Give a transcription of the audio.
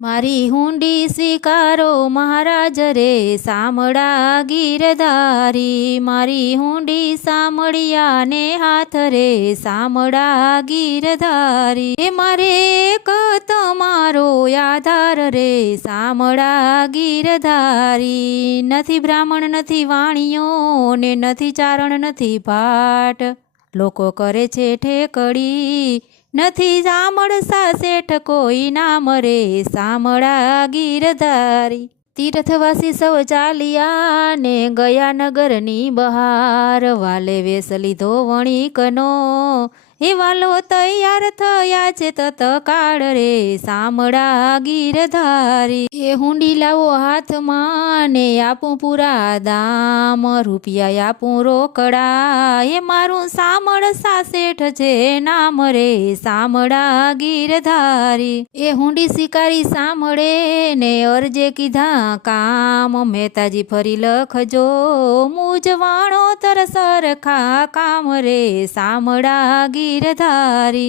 મારી હુંડી સ્વીકારો મહારાજ રે સામળા ગીરધારી, મારી હુંડી સામળિયા ને હાથ રે સામળા ગીરધારી, એ મારે એક તમારો આધાર રે સામળા ગીરધારી, નથી બ્રાહ્મણ નથી વાણિયો ને નથી ચારણ નથી ભાટ, લોકો કરે છે ઠેકડી નથી સામળસા શેઠ કોઈ નામ રે સામળા ગીરધારી, તીર્થવાસી સૌ ચાલ્યા ને ગયા નગરની બહાર, વાલે વેશ લીધો વણિકનો એ વાલો તૈયાર થયા છે તત્કાળ રે સામળા ગીરધારી, એ હુંડી લાવો હાથમાં ને આપું પૂરા દામ, રૂપિયા આપું રોકડા એ મારું સામળસા શેઠ છે નામ રે સામળા ગીરધારી, એ હુંડી શિકારી સાંભળે ને અરજે કીધા કામ, મહેતાજી ફરી લખજો મૂંઝવાણો તર સરખા કામ રે સામળા ગીરધારી.